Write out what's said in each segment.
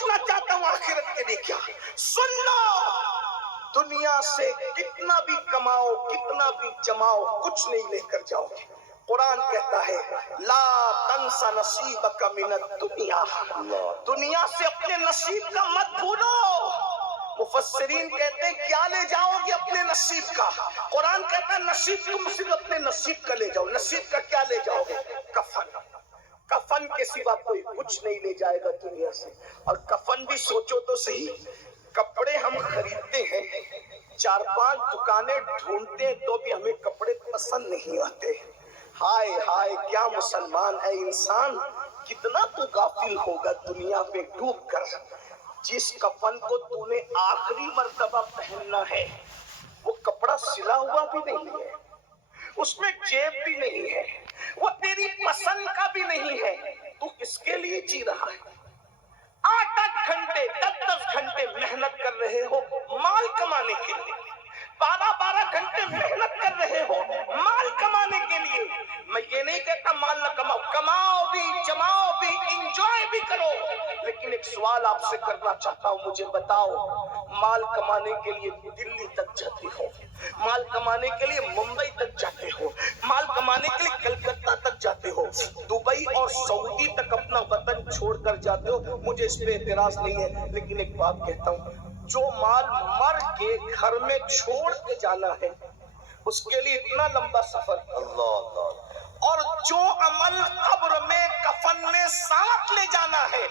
पूछना चाहता हूँ आखिरत के लिए क्या? सुन लो, दुनिया से कितना भी कमाओ, कितना भी जमाओ, कुछ नहीं लेकर जाओगे। कुरान कहता है ला तंसा नसीबक मिनद दुनिया, दुनिया से अपने नसीब का मत भूलो। मुफस्सिरीन कहते हैं क्या ले जाओगे अपने नसीब का? कुरान कहता है नसीब तुम सिर्फ अपने नसीब का ले जाओ। नसीब का क्या ले जाओगे? कफन। कफन के सिवा कोई कुछ नहीं ले जाएगा दुनिया से। और कफन भी सोचो तो सही, कपड़े हम खरीदते हैं, 4-5 दुकानें ढूंढते हैं तो भी हमें कपड़े पसंद नहीं आते। हाय हाय क्या मुसलमान है इंसान, कितना तू गाफिल होगा दुनिया में डूब कर। जिस कफन को तूने आखिरी मर्तबा पहनना है वो कपड़ा सिला हुआ भी नहीं है, उसमें जेब भी नहीं है, वो तेरी पसंद का भी नहीं है। तू किसके लिए जी रहा है? 8-8 घंटे 10-10 घंटे मेहनत कर रहे हो माल कमाने के लिए, 12-12 घंटे मेहनत कर रहे हो माल कमाने के लिए। मैं ये नहीं कहता माल न कमाओ, कमाओ भी, जमाओ भी, इंजॉय भी करो। लेकिन एक सवाल आपसे करना चाहता हूँ, मुझे बताओ, माल कमाने के लिए दिल्ली तक जाते हो, माल कमाने के लिए मुंबई तक जाते हो, माल कमाने के लिए कलकत्ता तक जाते हो, दुबई और सऊदी तक अपना वतन छोड़कर जाते हो, मुझे इस पे एतराज नहीं है। लेकिन एक बात कहता हूँ, जो माल मर के घर में छोड़ के जाना है उसके लिए इतना लंबा सफर, और जो अमल कब्र में कफन में साथ ले जाना है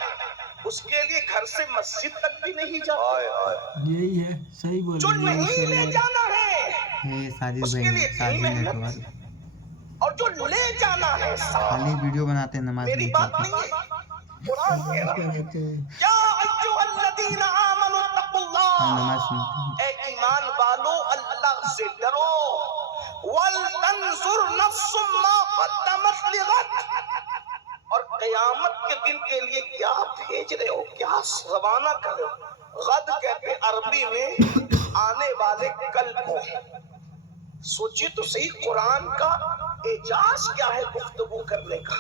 उसके लिए घर से मस्जिद तक भी नहीं जाते। यही है, सही बोल जो नहीं ले जाना है साजिद उसके भाई, लिए साजिद मेहनत, नेटवर्क, और जो ले जाना है खाली वीडियो बनाते हैं नमाज मेरी नहीं बात पढ़ते। नहीं है, कुरान कह रहा है या अय्युहल्लज़ीना आमनु तक़ुल्लाह, हम नमाज सुनते हैं। ए ईमान वालों अल्लाह से डरो, वल तंजुर नफ्सुम मा क़द्दमत लिगद, और क़यामत के दिन के लिए क्या भेज रहे हो, क्या रवाना कर रहे हो। गद कहते अरबी में आने वाले कल को। सोचिए तो सही कुरान का एजाज क्या है गुफ्तगू करने का।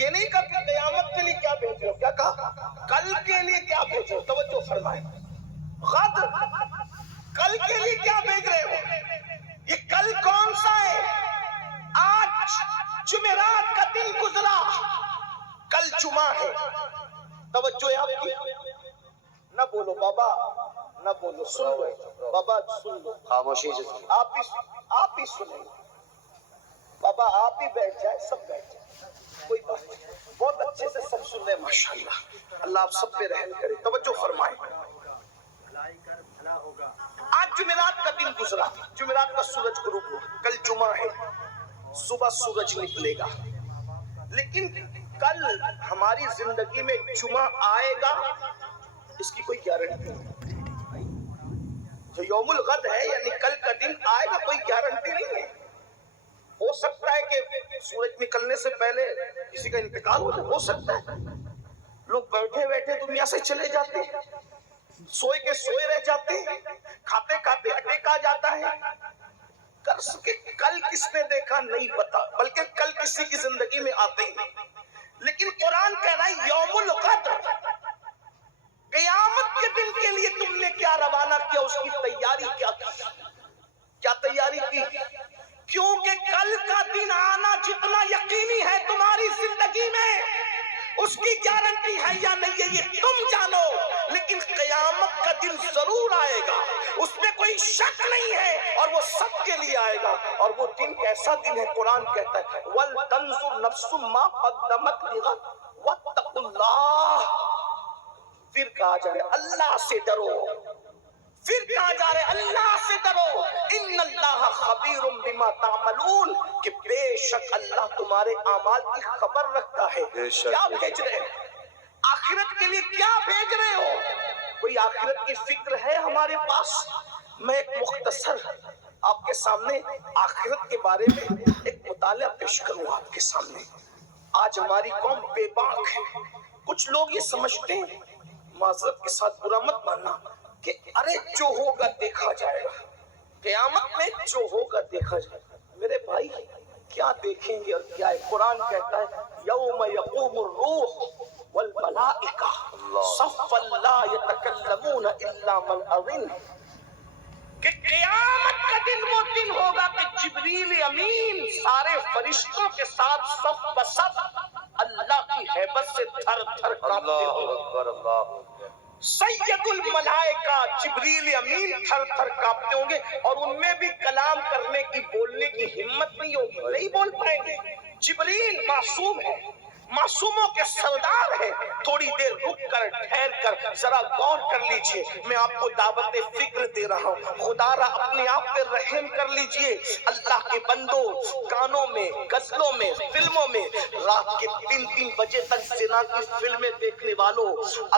ये नहीं कहा कि क़यामत के लिए क्या भेज रहे हो, क्या कहा कल के लिए क्या भेज रहे हो। तवज्जो फरमाए, गद कल के लिए क्या भेज रहे हो। ये कल कौन सा है? आज जुमेरात का दिन गुजरा, कल जुमा है। तवज्जो है आपकी, न बोलो बाबा, न बोलो, सुन लो बाबा, सुन लो, खामोशी, आप ही सुने बाबा, आप ही बैठ जाए, सब बैठ जाए, कोई बात नहीं, बहुत अच्छे से सब सुन रहे माशाअल्लाह। अल्लाह आप सब पे रहम करे। तवज्जो फरमाए, आज जुमेरात का दिन गुजरा, जुमेरात का सूरज गुरूब हुआ, कल जुमा है, सुबह सूरज निकलेगा। लेकिन कल हमारी जिंदगी में जुमा आएगा इसकी कोई गारंटी नहीं। जो यौमुल गद है यानी कल का दिन आएगा, कोई गारंटी नहीं है। हो सकता है कि सूरज निकलने से पहले किसी का इंतकाल हो सकता है। लोग बैठे बैठे दुनिया से चले जाते हैं, सोए के सोए रह जाते हैं, खाते खाते अटैक आ जाता है। कर सके कल किसने देखा नहीं पता, बल्कि कल किसी की जिंदगी में आते ही नहीं। लेकिन कुरान कह रहा है यौमुल गद, क़यामत के दिन के लिए तुमने क्या रवाना किया, उसकी तैयारी क्या की, क्या तैयारी की। क्योंकि कल का दिन आना जितना यकीनी है तुम्हारी जिंदगी में, उसकी गारंटी है या नहीं है ये तुम जानो। लेकिन क़यामत का दिन जरूर आएगा, उसमें कोई शक नहीं है, और वो सबके लिए आएगा। और वो दिन कैसा दिन है, कुरान कहता है वल तंजुर नफ्सुम मा क़द्दमत लिगद वत्तकुल्लाह। फिर कहा जा रहा है अल्लाह से डरो, फिर कहा जा रहा है अल्लाह से डरो, इन्नल्लाह खबीरुम बिमा तामलून, कि बेशक अल्लाह तुम्हारे अमाल की खबर रखता है। क्या भेज रहे हो, आखिरत के लिए क्या भेज रहे हो? कोई आखिरत की फिक्र है हमारे पास? मैं एक मुख्तसर आपके सामने आखिरत के बारे में एक मुताला पेश करूं आपके सामने। आज हमारी कौम बेबाक है। कुछ लोग ये समझते हैं, माजरत के साथ बुरा मत मानना, कि अरे जो होगा देखा जाएगा, क़यामत में जो होगा देखा जाएगा। मेरे भाई क्या देखेंगे और क्या है? कुरान कहता है यौम यक़ूमुर रूह والملائکہ صفا لا یتکلمون الا من اذن، کہ قیامت کا دن وہ دن ہوگا کہ جبریل امین سارے فرشتوں کے ساتھ صف بصف اللہ کی ہیبت سے تھر تھر کانپتے ہوں گے۔ سید الملائکہ جبریل امین تھر تھر کانپتے ہوں گے، اور ان میں بھی کلام کرنے کی، بولنے کی ہمت نہیں ہوگی، نہیں بول پائیں گے۔ جبریل معصوم ہے، معصوموں کے سردار ہے۔ تھوڑی دیر رک کر ٹھہر کر ذرا غور کر لیجئے، میں آپ کو دعوت فکر دے رہا ہوں۔ خدا را اپنے آپ پہ رحم کر لیجئے۔ اللہ کے بندوں، گانوں میں، غزلوں میں، فلموں میں رات کے 3 بجے تک زنا کی فلمیں دیکھنے والوں،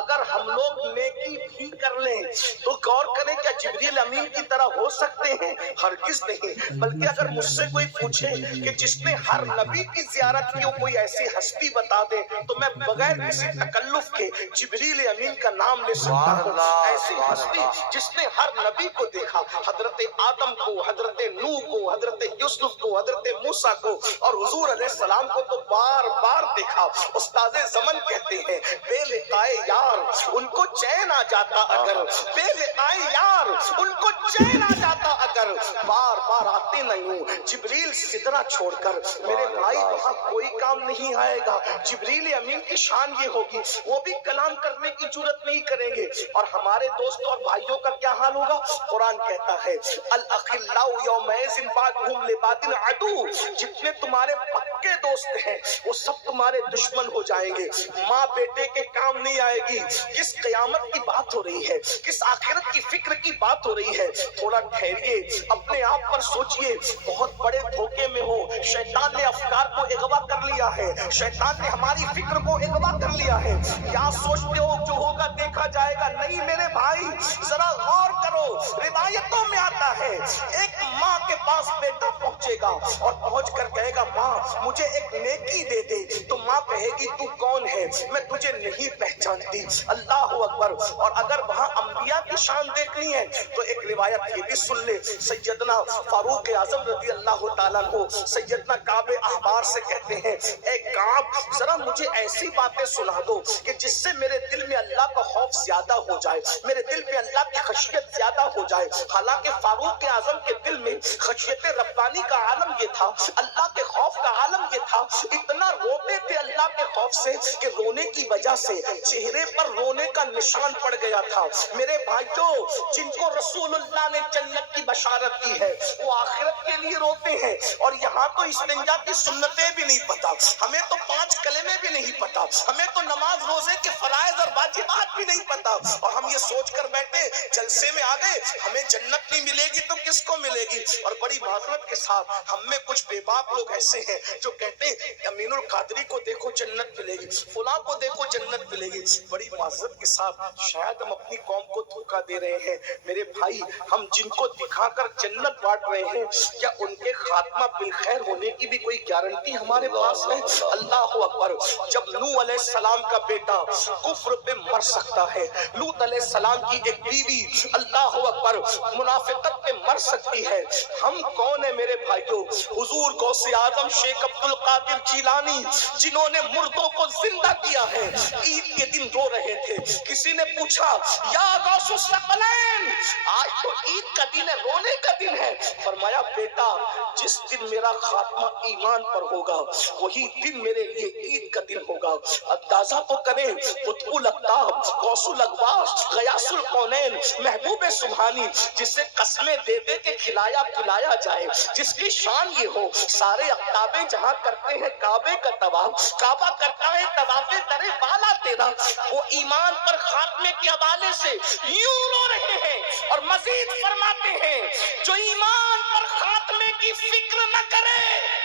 اگر ہم لوگ نیکی بھی کر لیں تو غور کریں کیا جبریل امین کی طرح ہو سکتے ہیں؟ ہرگز نہیں۔ بلکہ اگر مجھ سے کوئی پوچھے کہ جس نے ہر نبی کی زیارت کی کوئی ایسی ہستی بتا دے تو میں بغیر کسی تکلف کے جبریل امین کا نام لے سکتا ہوں۔ ایسی ہستی جس نے ہر نبی کو دیکھا، حضرت آدم کو، حضرت نوح کو، حضرت یوسف کو، حضرت موسیٰ کو، اور حضور علیہ السلام کو تو بار بار دیکھا۔ استاد زمن کہتے ہیں بے لقائے یار ان کو چین آ جاتا اگر، بے لقائے یار ان کو چین آ جاتا اگر، بار بار آتے نہیں ہوں جبریل سدرہ چھوڑ کر۔ میرے بھائی وہاں کوئی کام نہیں آئے گا۔ جبریل امین کی شان یہ ہوگی وہ بھی کلام کرنے کی جرات نہیں کریں گے۔ اور ہمارے دوستوں اور بھائیوں کا کیا حال ہوگا؟ قرآن کہتا ہے الاخلاء یومئذ بعضهم لبعض عدو، جتنے تمہارے پکے دوست ہیں وہ سب تمہارے دشمن ہو جائیں گے۔ ماں بیٹے کے کام نہیں آئے گی۔ کس قیامت کی بات ہو رہی ہے، کس آخرت کی فکر کی بات ہو رہی ہے؟ تھوڑا ٹھہریے، اپنے آپ پر سوچئے، بہت بڑے دھوکے میں ہو۔ شیطان نے افکار کو اغوا کر لیا ہے، شیطان نے ہماری فکر کو اغوا کر لیا ہے۔ کیا سوچتے ہو جو ہوگا دیکھا جائے گا؟ نہیں میرے بھائی، ذرا غور کرو۔ روایتوں میں آتا ہے ایک ماں کے پاس بیٹا پہنچے گا اور پہنچ کر کہے گا ماں مجھے ایک نیکی دے دے، تو ماں کہے گی تو کون ہے؟ میں تجھے نہیں پہچانتی۔ اللہ اکبر۔ اور اگر وہاں انبیاء کی شان دیکھنی ہے تو ایک روایت یہ بھی سن لے، سیدنا فاروق اعظم رضی اللہ تعالیٰ کو سیدنا کعب احبار سے کہتے ہیں اے کعب ذرا مجھے ایسی باتیں سنا دو کہ جس سے میرے دل میں اللہ کا خوف زیادہ ہو جائے، میرے دل میں اللہ کی خشیت زیادہ ہو جائے۔ حالانکہ فاروق اعظم کے دل میں خشیت ربانی کا عالم یہ تھا، اللہ کے خوف کا عالم یہ تھا، اتنا روتے تھے اللہ کے خوف سے کہ رونے کی وجہ سے چہرے پر رونے کا نشان پڑ گیا تھا۔ میرے بھائیوں، جن کو رسول اللہ نے جنت کی بشارت دی ہے وہ آخرت کے لیے روتے ہیں، اور یہاں تو استنجا کی سنتیں بھی نہیں پتا، ہمیں تو 5 کلمے بھی نہیں پتا، ہمیں تو نماز روزے کے فرائض اور واجبات بھی نہیں پتا، اور ہم یہ سوچ کر بیٹھے جلسے میں آ گئے ہمیں جنت نہیں ملے گی تو کس کو ملے گی؟ اور بڑی معذرت کے ساتھ ہم میں کچھ بے باک لوگ ایسے ہیں جو کہتے ہیں امین القادری کو دیکھو جنت ملے گی، فلاں کو دیکھو جنت ملے گی۔ بڑی معذرت کے ساتھ شاید ہم اپنی قوم کو دھوکہ دے رہے ہیں۔ میرے بھائی، ہم جن کو دکھا کر جنت بانٹ رہے ہیں کیا ان کے خاتمہ بالخیر ہونے کی بھی کوئی گارنٹی ہمارے پاس ہے؟ اللہ اکبر۔ جب نوح علیہ السلام کا بیٹا کفر پہ مر سکتا ہے، لوط علیہ السلام کی ایک بیوی اللہ اکبر منافقت پہ مر سکتی ہے، ہم کون ہیں میرے بھائیوں؟ حضور غوث اعظم شیخ عبد القادر جیلانی جنہوں نے مردوں کو زندہ کیا ہے، عید کے دن رو رہے تھے۔ کسی نے پوچھا یا غوث الثقلین آج تو عید کا دن ہے، رونے کا دن ہے۔ فرمایا بیٹا جس دن میرا خاتمہ ایمان پر ہوگا وہی دن میرے لیے عید کا دن ہوگا۔ اندازہ تو کریں قطب الاقطاب، غوث الاغواث، غیاث الکونین، محبوب سبحانی، جسے قسمیں دے دے کے کھلایا پلایا جائے، جس کی شان یہ ہو سارے اقطابیں جہاں کرتے ہیں کعبے کا طواف، کعبہ کرتا ہے طواف در بالا تیرا، وہ ایمان پر خاتمے کے حوالے سے یوں رو رہے ہیں اور مزید فرماتے ہیں جو ایمان پر خاتمے کی فکر نہ کرے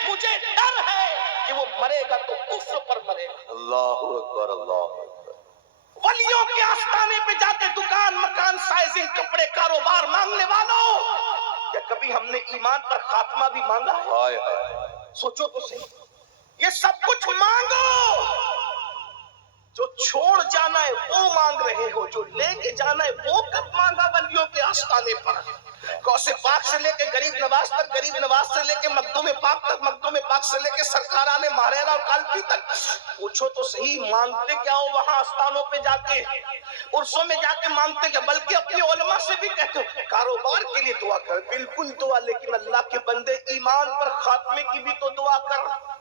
مجھے ڈر ہے کہ وہ مرے گا تو کفر پر مرے گا۔ اللہ اکبر، اللہ اکبر۔ ولیوں کے آستانے پہ جاتے دکان مکان سائزنگ کپڑے کاروبار مانگنے والوں، کیا کبھی ہم نے ایمان پر خاتمہ بھی مانگا ہے؟ ہائے ہائے، سوچو تو صحیح، یہ سب کچھ مانگو، جو چھوڑ جانا ہے وہ مانگ رہے ہو، جو لے کے جانا ہے وہ کب مانگا ولیوں کے آستانے پر؟ गौसे पाक से लेके गरीब नवाज तक, गरीब नवाज से लेके मखदूम पाक तक, मखदूम पाक से लेके सरकाराने महाराणा कालपी तक। पूछो तो सही, मांगते क्या हो वहां स्थानों पे जाके, उर्सों में जाके मांगते क्या? बल्कि अपने उलमा से भी कहते हो कारोबार के लिए दुआ कर, बिल्कुल दुआ, लेकिन अल्लाह के बंदे ईमान पर खात्मे की भी तो दुआ कर।